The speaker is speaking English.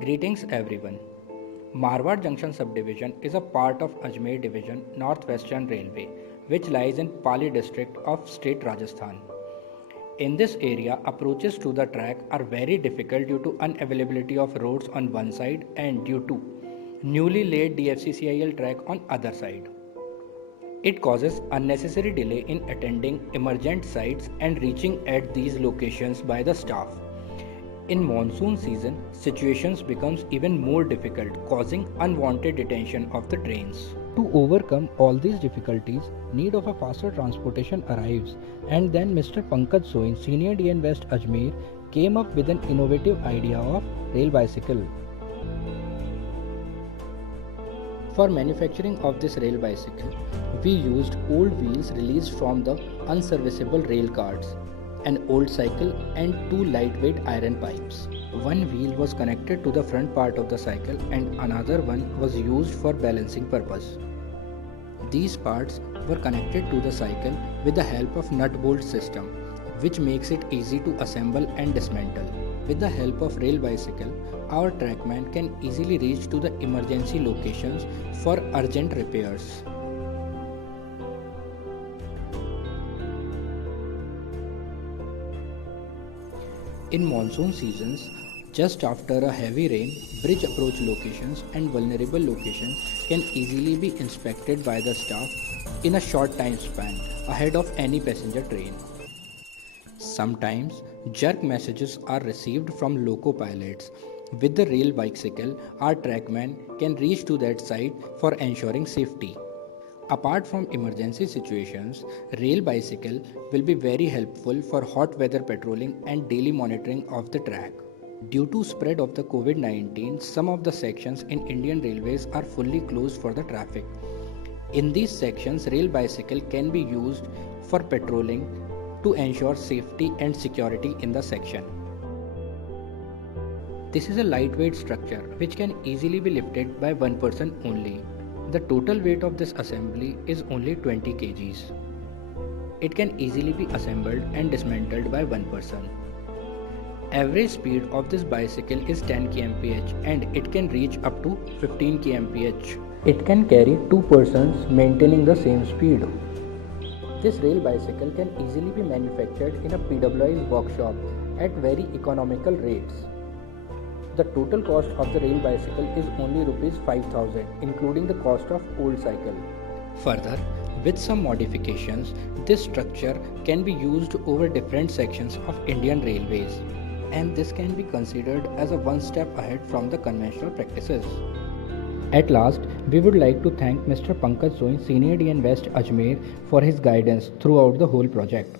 Greetings everyone. Marwar Junction subdivision is a part of Ajmer division Northwestern Railway which lies in Pali district of state Rajasthan. In this area approaches to the track are very difficult due to unavailability of roads on one side and due to newly laid DFCCIL track on other side. It causes unnecessary delay in attending emergent sites and reaching at these locations by the staff. In monsoon season, situations becomes even more difficult, causing unwanted detention of the trains. To overcome all these difficulties, need of a faster transportation arrives, and then Mr. Pankaj Soin, Senior DN West Ajmer, came up with an innovative idea of rail bicycle. For manufacturing of this rail bicycle, we used old wheels released from the unserviceable rail cars, an old cycle and two lightweight iron pipes. One wheel was connected to the front part of the cycle and another one was used for balancing purpose. These parts were connected to the cycle with the help of nut bolt system, which makes it easy to assemble and dismantle. With the help of rail bicycle, our trackman can easily reach to the emergency locations for urgent repairs. In monsoon seasons, just after a heavy rain, bridge approach locations and vulnerable locations can easily be inspected by the staff in a short time span ahead of any passenger train. Sometimes jerk messages are received from loco pilots. With the rail bicycle, our trackman can reach to that site for ensuring safety. Apart from emergency situations, rail bicycle will be very helpful for hot weather patrolling and daily monitoring of the track. Due to spread of the COVID-19, some of the sections in Indian Railways are fully closed for the traffic. In these sections, rail bicycle can be used for patrolling to ensure safety and security in the section. This is a lightweight structure which can easily be lifted by one person only. The total weight of this assembly is only 20 kgs. It can easily be assembled and dismantled by one person. Average speed of this bicycle is 10 kmph and it can reach up to 15 kmph. It can carry two persons maintaining the same speed. This rail bicycle can easily be manufactured in a PWI's workshop at very economical rates. The total cost of the rail bicycle is only Rs 5000 including the cost of old cycle. Further, with some modifications, this structure can be used over different sections of Indian Railways, and this can be considered as a one step ahead from the conventional practices. At last, we would like to thank Mr. Pankaj Soin, Senior DN West Ajmer, for his guidance throughout the whole project.